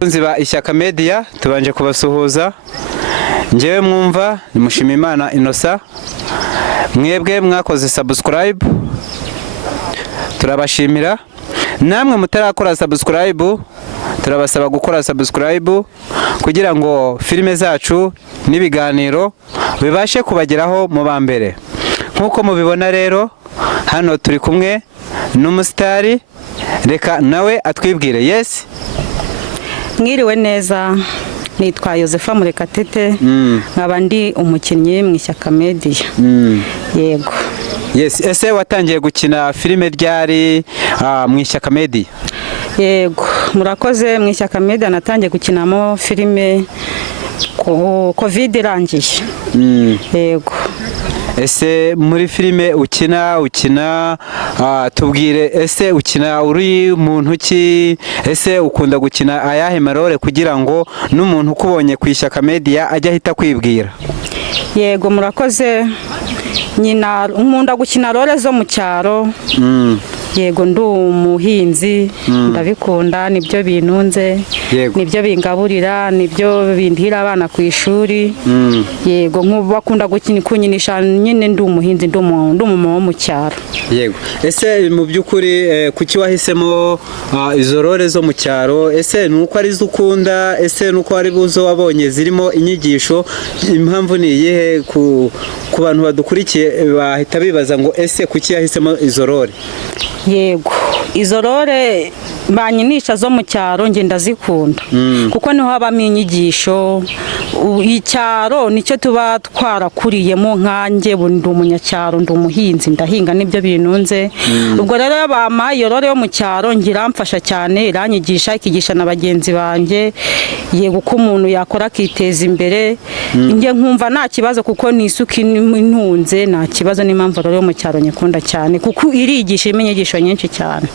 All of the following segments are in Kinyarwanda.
Nziba Ishyaka Media tubanje kubasuhuza. Njewe mwumva ni Mushimiyimana Innocent. Mwebwe mwakoze subscribe, turabashimira. Namwe mutarakora subscribe, turabasaba gukora subscribe kugira ngo filime zacu n'ibiganiro bibashe kubageraho mu bambere. Nkuko mubibona rero, hano turi kumwe n'umusitari, reka nawe atwibwire. Yes, mwiriwe neza, nitwa Yosefa Murekatete, nkaba ndi umukinnyi mu Ishyaka Media. Yego. Yes, ese watangiye gukina filime ryari mu Ishyaka Media? Yego, murakoze. Mu Ishyaka Media natangiye gukinamo filime Covid irangiye. Yego. Ese muri filime ukina tubwire, ese ukina uri muntu ki? Ese ukunda gukina ayahe marole kugira ngo n'umuntu ukubonye ku Ishyaka Media ajya ahita kwibwira? Yego, murakoze. Nyina nkunda gukina role zo mu cyaro. Yego, ndi umuhinzi, ndabikunda, nibyo bintunze, nibyo bingaburira, nibyo bindihira abana ku ishuri. Yego, nk'ubakunda kunyinisha nyine ndi umuhinzi, ndi umumama wo mu cyaro. Yego. Ese mu by'ukuri kuki wahisemo izo role zo mu cyaro? Ese nuko ari zo ukunda? Ese nuko ari buzo wabonye zirimo inyigisho? Impamvu ni iyihe ku bantu badukurikiye bahita bibaza ngo ese kuki yahisemo izo role? Yego, izo role banyinisha zo mu cyaro nge ndazikunda, kuko niho habamo inyigisho. Icyaro nicyo tuba twarakuriyemo, nkanjye ndi umunyacyaro, ndi umuhinzi, ndahinga, nibyo bintunze. Ubwo rero bama iyo role yo mu cyaro ngiramfasha cyane, iranyigisha, ikigisha na bagenzi banjye. Yego, ko umuntu yakora akiteza imbere, nge nkumva nta kibazo, kuko nisuka intunze, nta kibazo. N'impamvu role yo mu cyaro nyikunda cyane, kuko irigisha inyigisho nyinshi cyane.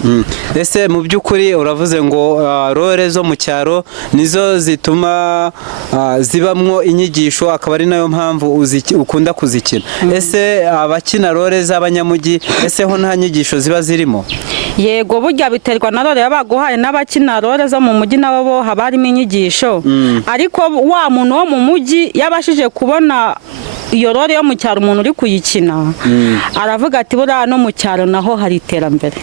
Ese mu by'ukuri uravuze ngo role zo mu cyaro nizo zituma zibamwo inyigisho, akaba ari nayo mpamvu ukunda kuzikina. Ese abakina role z'abanyamujyi, ese ho nta nyigisho ziba zirimo? Yego, burya biterwa na role yabaguhaye. N'abakina role zo mu mujyi nabo bo haba harimo inyigisho, ariko wa muntu wo mu mujyi yabashije kubona iyo role yo mu cyaro umuntu uri kuyikina, aravuga ati buriya no mu cyaro naho hari iterambere.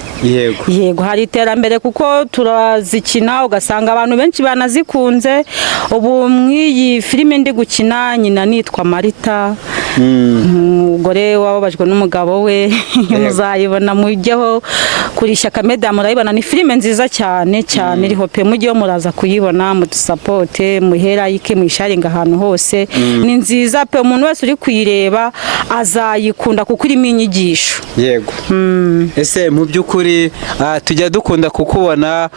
Yego, hari iterambere, kuko turazikina ugasanga abantu benshi banazikunze. Ubu mw'iyi filime ndi gukina, nyina nitwa Marita, umugore wababajwe n'umugabo we. Muzayibona, mujyeho kuri Ishyaka Media murayibona. Ni filime nziza cyane cyane, iriho pe, mujyeho muraza kuyibona, mudusapote, muhera like, muyisharinga ahantu hose. Ni nziza pe, umuntu wese uri kuyireba azayikunda kuko irimo inyigisho. Yego. Ese mu by'ukuri tujya dukunda kukubona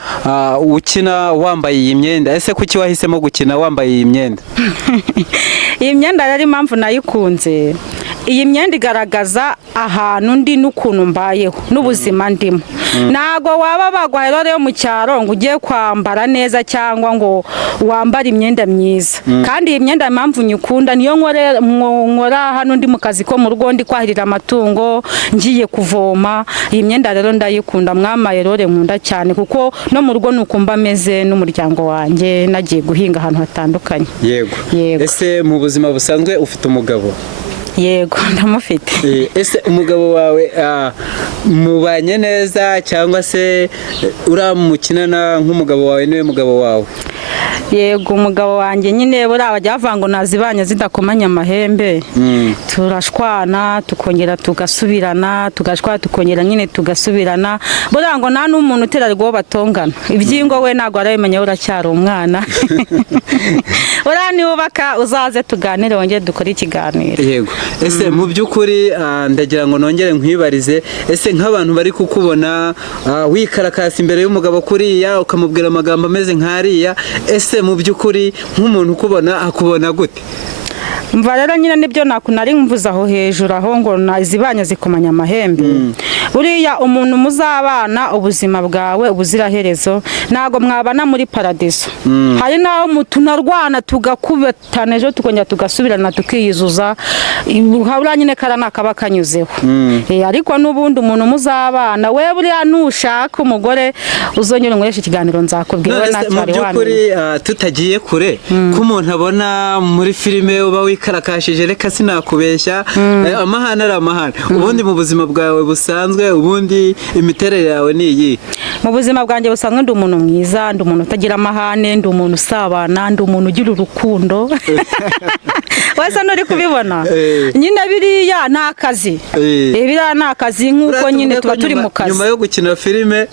ukina wambaye iyi myenda. Ese kuki wahisemo gukina wambaye iyi myenda? Iyi myenda rero impamvu nayikunze, iyi myenda igaragaza ahantu ndi n'ukuntu mbayeho n'ubuzima ndimo. Ntago waba bagwaye role yo mu cyaro ngo ugiye kwambara neza cyangwa ngo wambare imyenda myiza. Kandi iyi myenda impamvu nyikunda, niyo nkora hano ndi mu kazi ko mu rugo, ndi kwahirira amatungo, ngiye kuvoma. Iyi myenda rero ndayikunda, mwamaye role nkunda cyane, kuko no mu rugo nukumba meze n'umuryango wanjye, nagiye guhinga ahantu hatandukanye. Yego. Ese mu buzima busanzwe ufite umugabo? Yego, ndamufite. Ese umugabo wawe mubanye neza, cyangwa se uramukinana nk'umugabo wawe niwe mugabo wawe? Yego, umugabo wanjye nyine buriya bajya bavuga ngo nazibanye zidakomanya amahembe. Turashwana tukongera tugasubirana, tugashwana tukongera nyine tugasubirana. Buriya ngo nta n'umuntu utera rwo batongana. Ibyingo we ntabwo arabimenya, uracyari umwana. Uriya niwubaka uzaze tuganire, wongere dukore ikiganiro. Yego. Ese mu by'ukuri ndagira ngo nongere nkwibarize, ese nk'abantu bari kukubona wikarakasa imbere y'umugabo kuriya, ukamubwira amagambo ameze nk'ariya, ese mu by'ukuri nk'umuntu ukubona akubona gute? Mva rero nyine nibyo nakunari mvuza aho hejuru aho ngo nazibanye zikomanya amahembe. buriya umuntu muzabana ubuzima bwawe ubuziraherezo ntago mwabana muri paradiso. Hari naho tunarwana tugakubitana ejo tukongera tugasubirana tukiyuzuza habura nyine karana kaba kanyuzeho. Ariko n'ubundi umuntu muzabana we buriya nushaka umugore uzongera nkoresha ikiganiro nzakubwira na cyari wani. Mu byukuri tutagiye kure ko umuntu abona muri filime uba wikarakashije reka sinakubeshya amahane ari amahane. Ubundi mu buzima bwawe busanzwe ubundi imiterere yawe ni iyi? Mu buzima bwanjye busanzwe ndi umuntu mwiza, ndi umuntu utagira amahane, ndi umuntu usabana, ndi umuntu ugira urukundo. Wese nuri kubibona nyine biriya ni akazi. Biriya ni akazi nk'uko nyine tuba turi mu kazi. Nyuma yo gukina filime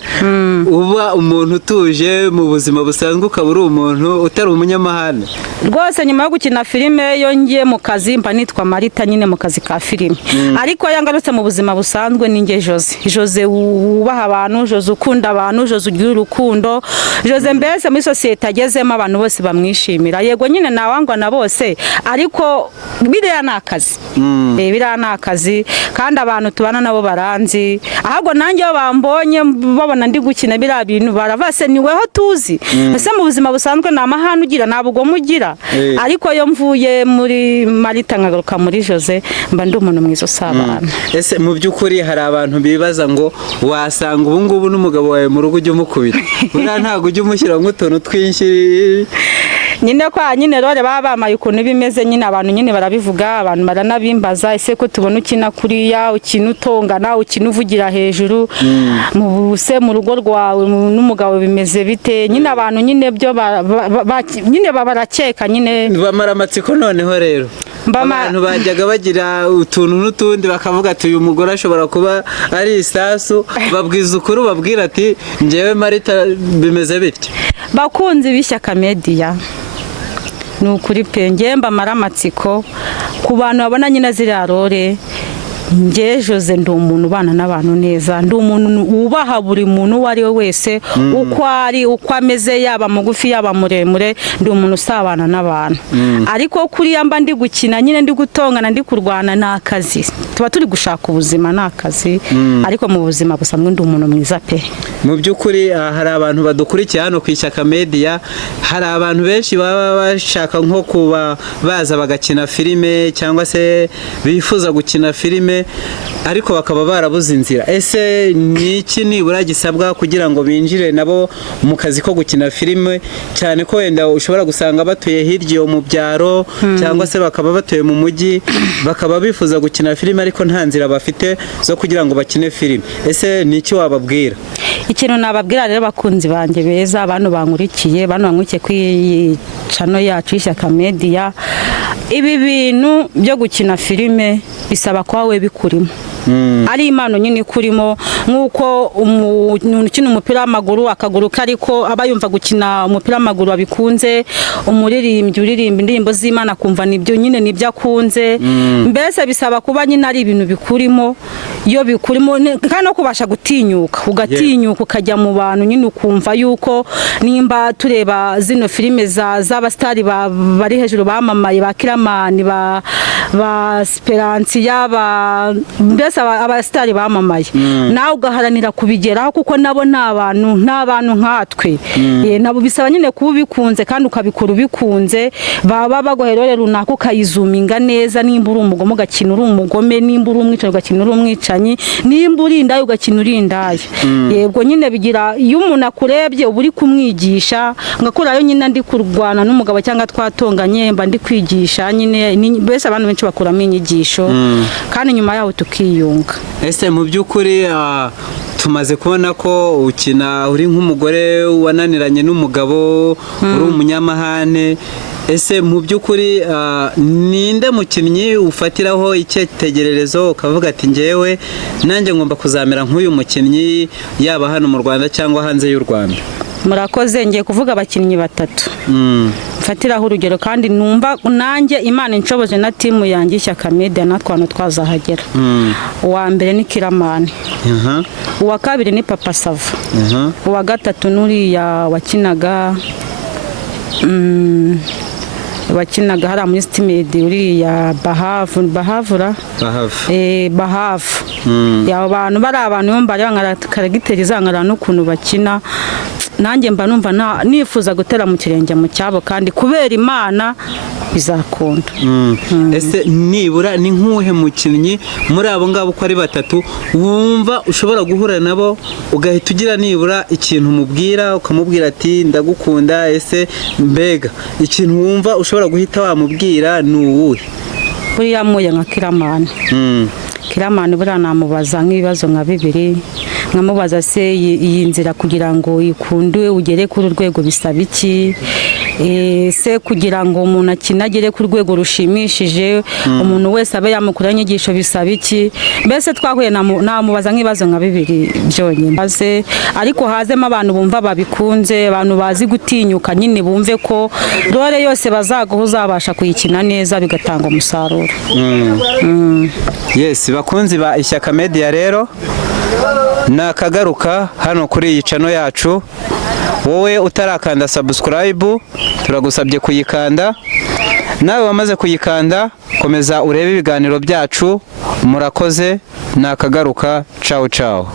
uba umuntu utuje mu buzima busanzwe ukaba uri umuntu utari umunyamahane rwose. Nyuma yo gukina filime yo ngiye mu kazi mba nitwa Marita nyine mu kazi ka filime. Ariko yangarutse mu buzima busanzwe ninge Jose wubaha abantu, Jose ukunda abantu, Jose ugira urukundo, Jose mbese muri societe agezemo abantu bose bamwishimira. Yego nyine nawangwa na bose ariko biriya ni akazi. Biriya ni akazi kandi abantu tubana nabo baranzi. Ahubwo nanjye bambonye babona ndi gukina biriya bintu baravase niweho tuzi. Ese mu buzima busanzwe na mahano ugira ntabwo mugira. Ariko yo mvuye muri Marita nkagaruka muri Jose mba ndi umuntu mwiza usabana. Ese mu byukuri hari abantu bibaza ngo wasanga ubu ngubu n'umugabo wawe mu rugo ujye umukubita buriya ntabwo ujye umushyira nk'utuntu twinshi nyine kwa nyine rore baba bamaye ukuntu bimeze nyine abantu nyine barabivuga abantu baranabimbaza ese ko tubona ukina kuriya ukina utongana ukina uvugira hejuru mu rugo rwawe n'umugabo bimeze bite nyine abantu nyine byo nyine babarakeka nyine bamara amatsiko. Noneho rero abantu bajyaga bagira utuntu n'utundi bakavuga ati uyu mugore ashobora kuba ari isasu, babwiza ukuri babwira ati njyewe Marita bimeze bityo. Bakunzi b'Ishyaka Media ni ukuri pe ngemba amaramatsiko ku bantu babona nyine ziriya rore. Nge Jose ndi umuntu ubana n'abantu neza, ndi umuntu ubaha buri muntu uwo ari we wese uko ari uko ameze yaba mugufi yaba muremure, ndi umuntu usabana n'abantu. Ariko kuriya mba ndi gukina nyine ndi gutongana ndi kurwana n'akazi, tuba turi gushaka ubuzima n'akazi. Ariko mu buzima busanzwe ndi umuntu mwiza pe. Mu byukuri hari abantu badukurikiye hano ku Ishyaka Media, hari abantu benshi baba bashaka nko kuba baza bagakina filime cyangwa se bifuza gukina filime ariko bakaba barabuze inzira. Ese niki nibura gisabwa kugira ngo binjire nabo mu kazi ko gukina filime, cyane ko wenda ushobora gusanga batuye hirya mu byaro cyangwa se bakaba batuye mu mujyi bakaba bifuza gukina filime ariko nta nzira bafite zo kugira ngo bakine filime. Ese niki wababwira? Ikintu nababwira rero bakunzi banje beza, abantu bankurikiye, abantu bankurikiye kuri channel yacu Ishyaka Media, ibi bintu byo gukina filime bisaba kwa we bikurimo. Ari impano nyine kurimo nkuko umuntu ukina umupira w'amaguru akaguruka ariko aba yumva gukina umupira w'amaguru abikunze, umuririmbyi uririmba indirimbo z'Imana kumva nibyo nyine nibyo akunze. Mbese bisaba kuba nyine ari ibintu bikurimo, iyo bikurimo kandi no kubasha gutinyuka ugatinyuka ukajya mu bantu nyine ukumva yuko nimba tureba zino filime z'abastari bari hejuru bamamaye ba Kiramani ba Sperantia mbese abastari bamamaye, nawe ugaharanira kubigeraho kuko nabo n'abantu nkatwe. Nabo bisaba nyine kuba bikunze kandi ukabikora ubikunze. Baba bagoherere runaka ukayizuminga neza, nimba uri umugome ugakina uri umugome, nimba uri umwicanyi ugakina uri umwicanyi, nimba uri indayi ugakina uri indayi. Yego nyine bigira iyo umuntu akurebye uba uri kumwigisha ngakurayo nyine ndi kurwana n'umugabo cyangwa twatonganye mba ndi kwigisha nyine. Mbese abantu benshi bakuramo inyigisho kandi nyuma yaho tukiyunga. Ese mu byukuri tumaze kubona ko ukina uri nk'umugore wananiranye n'umugabo uri umunyamahane. Ese mu byukuri ninde mukinnyi ufatiraho icyitegererezo ukavuga ati ngewe nanjye ngomba kuzamera nk'uyu mukinnyi yaba hano mu Rwanda cyangwa hanze y'u Rwanda? Murakoze, ngiye kuvuga abakinnyi batatu mfatiraho urugero kandi numva nanjye Imana inshoboje na timu yanjye Ishyaka Media natwana twazahagera. Uwa mbere ni Kiramani, uwa kabiri ni Papa Sava, uwa gatatu nuriya wakinaga wakinaga hariya muri sitimedi uriya bahavura bahavu abo bantu bari abantu bo mbare nka karagiteri zangara n'ukuntu bakina nanjye mba numva nifuza gutera mu kirenge mu cyabo kandi kubera Imana bizakunda. Ese nibura ni nk'uhe mukinnyi muri abo ngabo uko ari batatu wumva ushobora guhura nabo ugahita ugira nibura ikintu umubwira ukamubwira ati ndagukunda? Ese mbega ikintu wumva ushobora guhita wamubwira ni uwuhe? Buriya muye nka Kiramani buriya namubaza nk'ibibazo nka 2 nkamubaza se iyi nzira kugira ngo ikundwe ugere kuri urwego bisaba iki, se kugira ngo umuntu akinagere ku rwego rushimishije umuntu wese abe yamukura inyigisho bisaba iki. Mbese twahuye namubaza nk'ibibazo nka 2 byonyine maze ariko hazemo abantu bumva babikunze, abantu bazi gutinyuka nyine bumve ko role yose bazaguha uzabasha kuyikina neza bigatanga umusaruro. Yes, bakunzi ba Ishyaka Media rero nakagaruka hano kuri iyi channel yacu. Wowe utarakanda subscribe turagusabye kuyikanda, nawe wamaze kuyikanda komeza urebe ibiganiro byacu. Murakoze, nakagaruka. Ciao ciao.